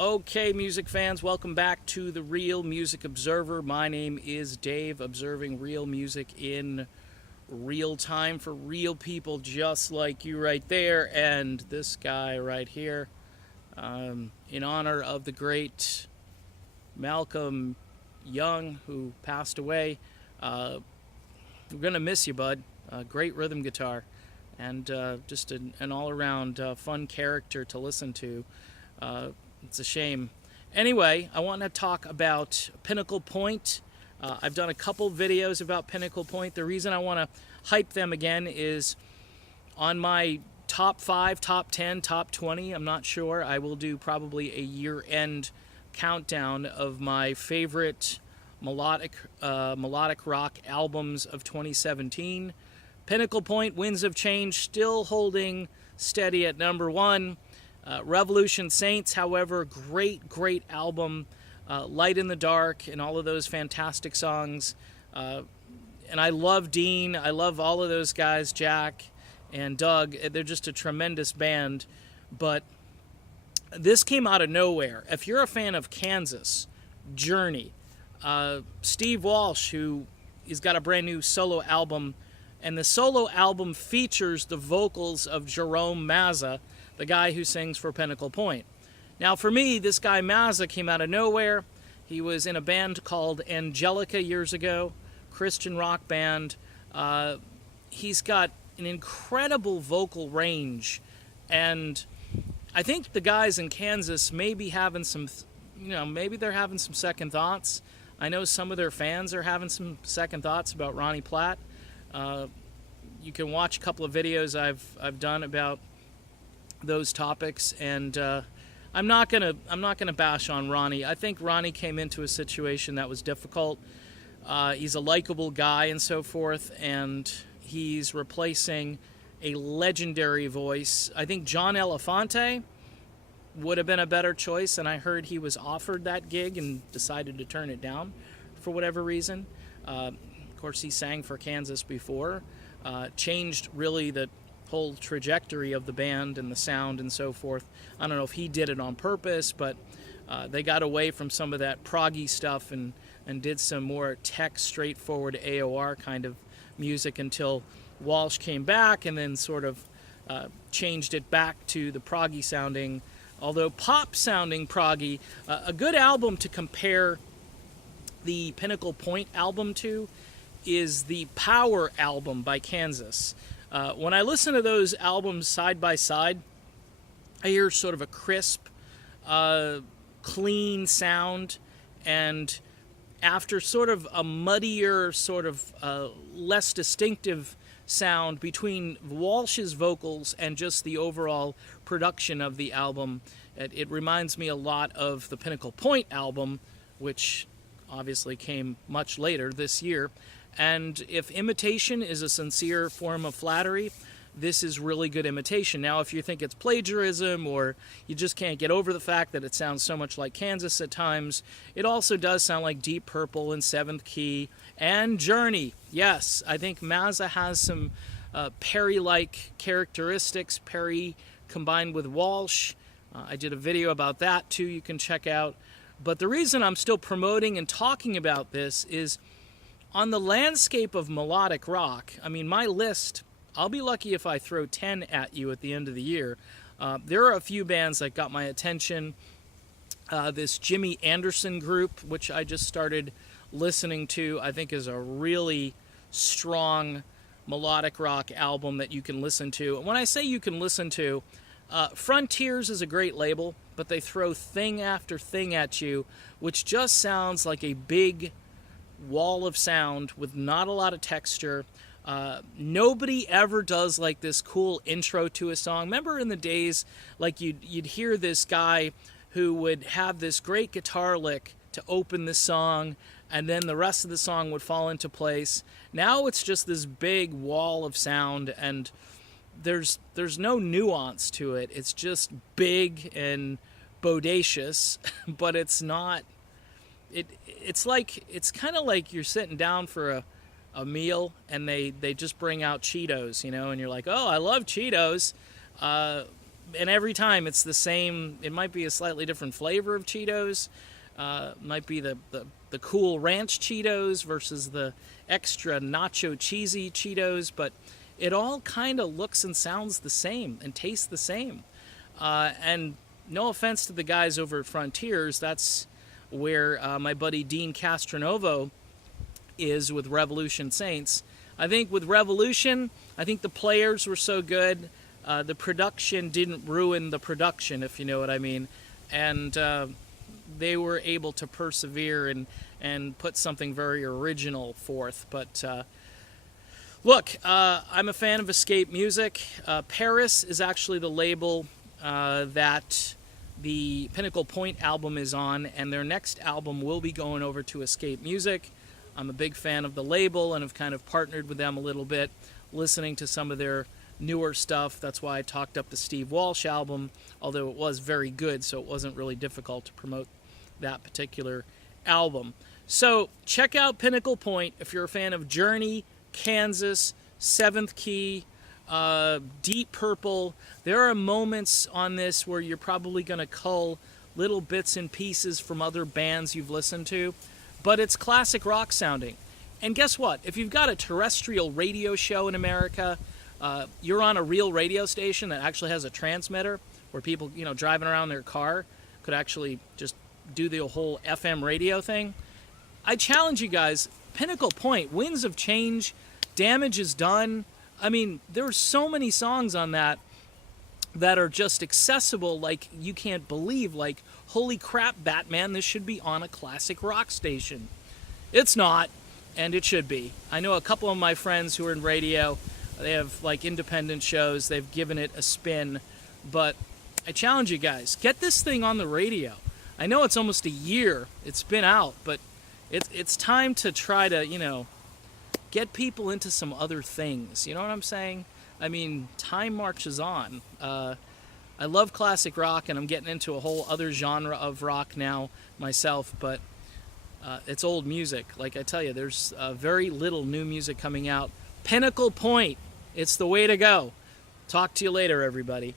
Okay, music fans, welcome back to the Real Music Observer. My name is Dave, observing real music in real time for real people just like you right there and this guy right here. In honor of the great Malcolm Young, who passed away. We're going to miss you, bud. Great rhythm guitar and just an all-around fun character to listen to. It's a shame. Anyway, I want to talk about Pinnacle Point. I've done a couple videos about Pinnacle Point. The reason I want to hype them again is on my top 5, top 10, top 20, I'm not sure. I will do probably a year-end countdown of my favorite melodic rock albums of 2017. Pinnacle Point, Winds of Change, still holding steady at number 1. Revolution Saints, however, great album. Light in the Dark and all of those fantastic songs. And I love Dean. I love all of those guys, Jack and Doug. They're just a tremendous band. But this came out of nowhere. If you're a fan of Kansas, Journey, Steve Walsh, who he's got a brand new solo album, and the solo album features the vocals of Jerome Mazza, the guy who sings for Pinnacle Point. Now for me, this guy Mazza came out of nowhere. He was in a band called Angelica years ago, Christian rock band. He's got an incredible vocal range, and I think the guys in Kansas may be having some, maybe they're having some second thoughts. I know some of their fans are having some second thoughts about Ronnie Platt. You can watch a couple of videos I've done about those topics, and I'm not gonna bash on Ronnie. I think Ronnie came into a situation that was difficult. He's a likable guy and so forth, and he's replacing a legendary voice. I think John Elefante would have been a better choice, and I heard he was offered that gig and decided to turn it down for whatever reason. Of course, he sang for Kansas before, changed really the whole trajectory of the band and the sound and so forth. I don't know if he did it on purpose, but they got away from some of that proggy stuff and did some more tech, straightforward AOR kind of music until Walsh came back and then sort of changed it back to the proggy sounding, although pop sounding proggy. A good album to compare the Pinnacle Point album to is the Power album by Kansas. When I listen to those albums side by side, I hear sort of a crisp, clean sound, and after sort of a muddier, sort of less distinctive sound between Walsh's vocals and just the overall production of the album, it reminds me a lot of the Pinnacle Point album, which obviously came much later this year. And if imitation is a sincere form of flattery, this is really good imitation. Now, if you think it's plagiarism or you just can't get over the fact that it sounds so much like Kansas at times, it also does sound like Deep Purple and Seventh Key and Journey. Yes, I think Mazza has some Perry-like characteristics, Perry combined with Walsh. I did a video about that too, you can check out. But the reason I'm still promoting and talking about this is on the landscape of melodic rock. I mean, my list, I'll be lucky if I throw 10 at you at the end of the year. There are a few bands that got my attention. This Jimmy Anderson group, which I just started listening to, I think is a really strong melodic rock album that you can listen to. And when I say you can listen to, Frontiers is a great label, but they throw thing after thing at you, which just sounds like a big wall of sound with not a lot of texture. Nobody ever does like this cool intro to a song. Remember in the days, like you'd hear this guy who would have this great guitar lick to open the song, and then the rest of the song would fall into place. Now it's just this big wall of sound, and there's no nuance to it. It's just big and bodacious, but it's not. It's kind of like you're sitting down for a meal and they just bring out Cheetos, and you're like, oh, I love Cheetos. and every time it's the same. It might be a slightly different flavor of Cheetos. Might be the cool ranch Cheetos versus the extra nacho cheesy Cheetos, but it all kind of looks and sounds the same and tastes the same. And no offense to the guys over at Frontiers, that's where my buddy Dean Castronovo is with Revolution Saints. I think with Revolution, I think the players were so good, the production didn't ruin the production, if you know what I mean. And they were able to persevere and put something very original forth. But look, I'm a fan of Escape Music. Paris is actually the label that the Pinnacle Point album is on, and their next album will be going over to Escape Music. I'm a big fan of the label and have kind of partnered with them a little bit, listening to some of their newer stuff. That's why I talked up the Steve Walsh album, although it was very good, so it wasn't really difficult to promote that particular album. So check out Pinnacle Point if you're a fan of Journey, Kansas, Seventh Key, Deep Purple. There are moments on this where you're probably going to cull little bits and pieces from other bands you've listened to, but it's classic rock sounding. And guess what? If you've got a terrestrial radio show in America, you're on a real radio station that actually has a transmitter where people, driving around their car could actually just do the whole FM radio thing. I challenge you guys, Pinnacle Point, Winds of Change, Damage is Done. I mean, there are so many songs on that are just accessible like you can't believe. Like, holy crap, Batman, this should be on a classic rock station. It's not, and it should be. I know a couple of my friends who are in radio, they have like independent shows, they've given it a spin, but I challenge you guys, get this thing on the radio. I know it's almost a year it's been out, but it's time to try to, get people into some other things. You know what I'm saying? I mean, time marches on. I love classic rock, and I'm getting into a whole other genre of rock now myself, but it's old music. Like I tell you, there's very little new music coming out. Pinnacle Point, it's the way to go. Talk to you later, everybody.